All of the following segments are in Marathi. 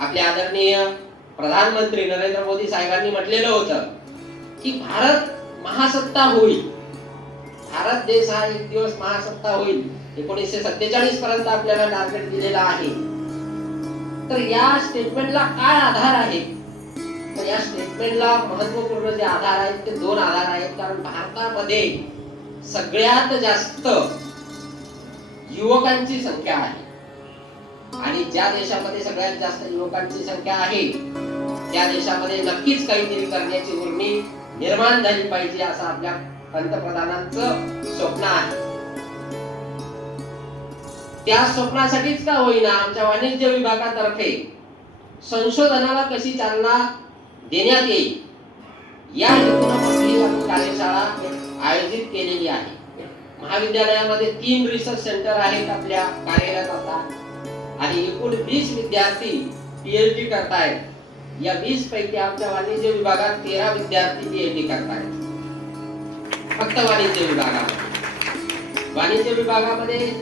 आपले आदरणीय प्रधानमंत्री नरेंद्र मोदी साहेबांनी म्हटलेलं होतं की भारत महासत्ता होईल, भारत देश हा एक दिवस महासत्ता होईल, 1947 पर्यंत आपल्याला टार्गेट दिलेला आहे. तर या स्टेटमेंटला काय आधार आहे? तर या स्टेटमेंटला महत्त्वपूर्ण जे आधार आहेत ते दोन आधार आहेत. कारण भारतामध्ये सगळ्यात जास्त युवकांची संख्या आहे आणि ज्या देशामध्ये सगळ्यात जास्त युवकांची संख्या आहे त्या देशामध्ये नक्कीच काहीतरी करण्याची उर्मी निर्माण झाली पाहिजे असं आपल्या पंतप्रधानांचं स्वप्न आहे. त्या स्वप्नासाठीच का होईना आमच्या वाणिज्य विभागातर्फे संशोधनाला कशी चालना देण्यात येईल या हेतूने आपण कार्यशाळा आयोजित केलेली आहे. महाविद्यालयामध्ये 3 रिसर्च सेंटर आहेत आपल्या कार्यरत आता आणि एकूण 20 विद्यार्थी पीएचडी करतायत. या 20 पैकी आमच्या वाणिज्य विभागात 13 विद्यार्थी पीएचडी करतायत. फक्त वाणिज्य विभागामध्ये. वाणिज्य विभागामध्ये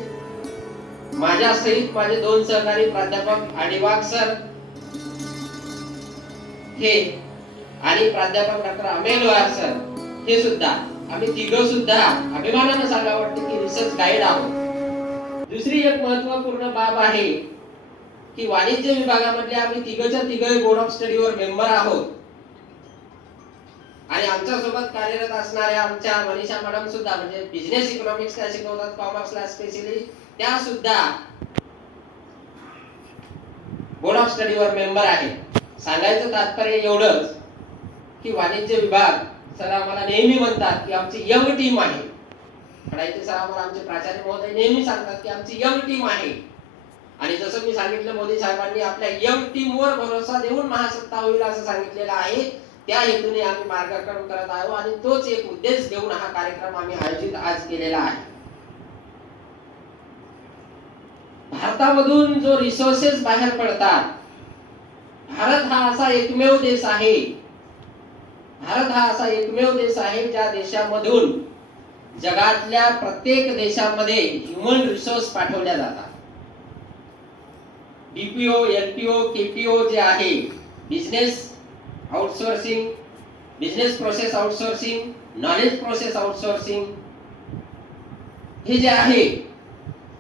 माझ्या सहित माझे 2 सहकारी प्राध्यापक आडिवाग सर हे आणि प्राध्यापक डॉक्टर अमेलवार सर हे सुद्धा, आम्ही तिघं सुद्धा अभिमानाने सांगावं वाटतं की रिसर्च गाईड आहोत. दुसरी एक महत्त्वपूर्ण बाब आहे की वाणिज्य विभागामधले आम्ही तिघच्या तिघ बोर्ड ऑफ स्टडीवर मेंबर आहोत आणि आमच्या सोबत कार्यरत असणाऱ्या आमच्या मनीषा मॅडम सुद्धा, म्हणजे बिझनेस इकॉनॉमिक्स त्या शिकवतात, कॉमर्सला स्पेशली त्या सुद्धा बोर्ड ऑफ स्टडीवर मेंबर आहेत. सांगायचं तात्पर्य एवढंच की वाणिज्य विभाग सर आम्हाला नेहमी म्हणतात की आमची यंग टीम आहे. पढायचे सर आम्हाला आमचे प्राचार्य महोदय नेहमी सांगतात की आमची यंग टीम आहे आणि जसं मी सांगितलं मोदी साहेबांनी आपल्या यंग टीमवर भरोसा देऊन महासत्ता होईल असं सांगितलेलं आहे. त्या हेतूने आम्ही मार्गक्रमण करत आहोत आणि तोच एक उद्देश घेऊन हा कार्यक्रम आम्ही आयोजित आज केलेला आहे. भारतामधून जो रिसोर्सेस बाहेर पडतात, भारत हा असा एकमेव देश आहे, भारत हा असा एकमेव देश आहे ज्या देशामधून जगातल्या प्रत्येक देशामध्ये ह्युमन रिसोर्स पाठवल्या जातात. बीपीओ, एलपीओ, केपीओ जे आहे, business outsourcing, business process outsourcing, knowledge process outsourcing, हे जे आहे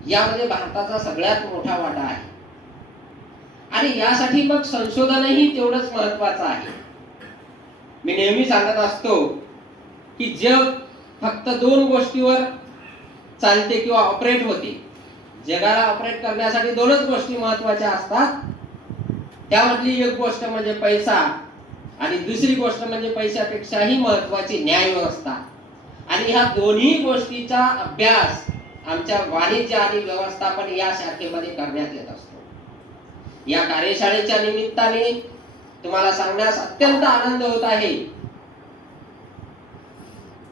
यामध्ये भारताचा सगळ्यात मोठा वाटा आहे आणि यासाठी मग संशोधनही तेवढंच महत्त्वाचं आहे. मी नेहमी सांगत असतो की जग फक्त 2 गोष्टीवर चालते किंवा ऑपरेट होते. जगाला ऑपरेट करण्यासाठी 2च गोष्टी महत्त्वाच्या असतात. त्यामधली एक गोष्ट म्हणजे पैसा आणि दुसरी गोष्ट म्हणजे पैशापेक्षाही महत्त्वाची न्याय व्यवस्था. आणि ह्या दोन्ही गोष्टीचा अभ्यास आमच्या वाणिज्य आणि व्यवस्थापन या शाखेमध्ये करण्यात येत असतो. या कार्यशाळेच्या निमित्ताने तुम्हाला सांगण्यास अत्यंत आनंद होत आहे.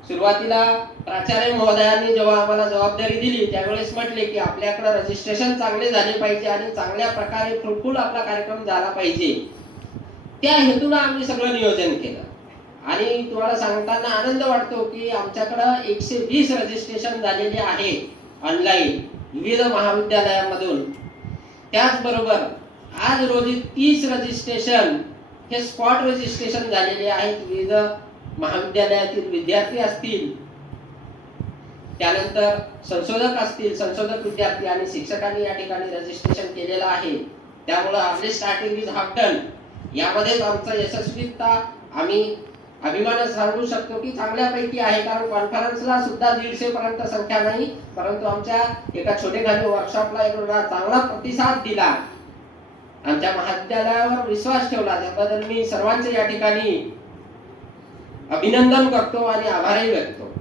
सुरुवातीला प्राचार्य महोदयांनी जेव्हा आम्हाला जबाबदारी दिली त्यावेळेस म्हटले की आपल्याकडे रजिस्ट्रेशन चांगले झाले पाहिजे आणि चांगल्या प्रकारे फ्रुटफुल आपला कार्यक्रम झाला पाहिजे. त्या हेतूने आम्ही सगळं नियोजन केलं आणि तुम्हाला सांगताना आनंद वाटतो की आमच्याकडे 120 रजिस्ट्रेशन झालेले आहे ऑनलाईन विविध महाविद्यालयांमधून. त्याचबरोबर आज रोजी 30 रजिस्ट्रेशन हे स्पॉट रजिस्ट्रेशन झालेले आहेत. विविध महाविद्यालयातील विद्यार्थी असतील, त्यानंतर संशोधक असतील, संशोधक विद्यार्थी आणि शिक्षकांनी या ठिकाणी रजिस्ट्रेशन केलेलं आहे. त्यामुळे आपले स्टार्टिंग इज हाफ डन. यामध्येच आमचा यशस्वीता आम्ही अभिमानाने सांगू शकतो की चांगल्यापैकी आहे. कारण कॉन्फरन्सला सुद्धा 150 पर्यंत संख्या नाही, परंतु आमच्या एका छोटेखानी वर्कशॉपला एवढा चांगला प्रतिसाद दिला, आमच्या महाविद्यालयावर विश्वास ठेवला. त्याबद्दल मी सर्वांचे या ठिकाणी अभिनंदन करतो आणि आभारही व्यक्त करतो.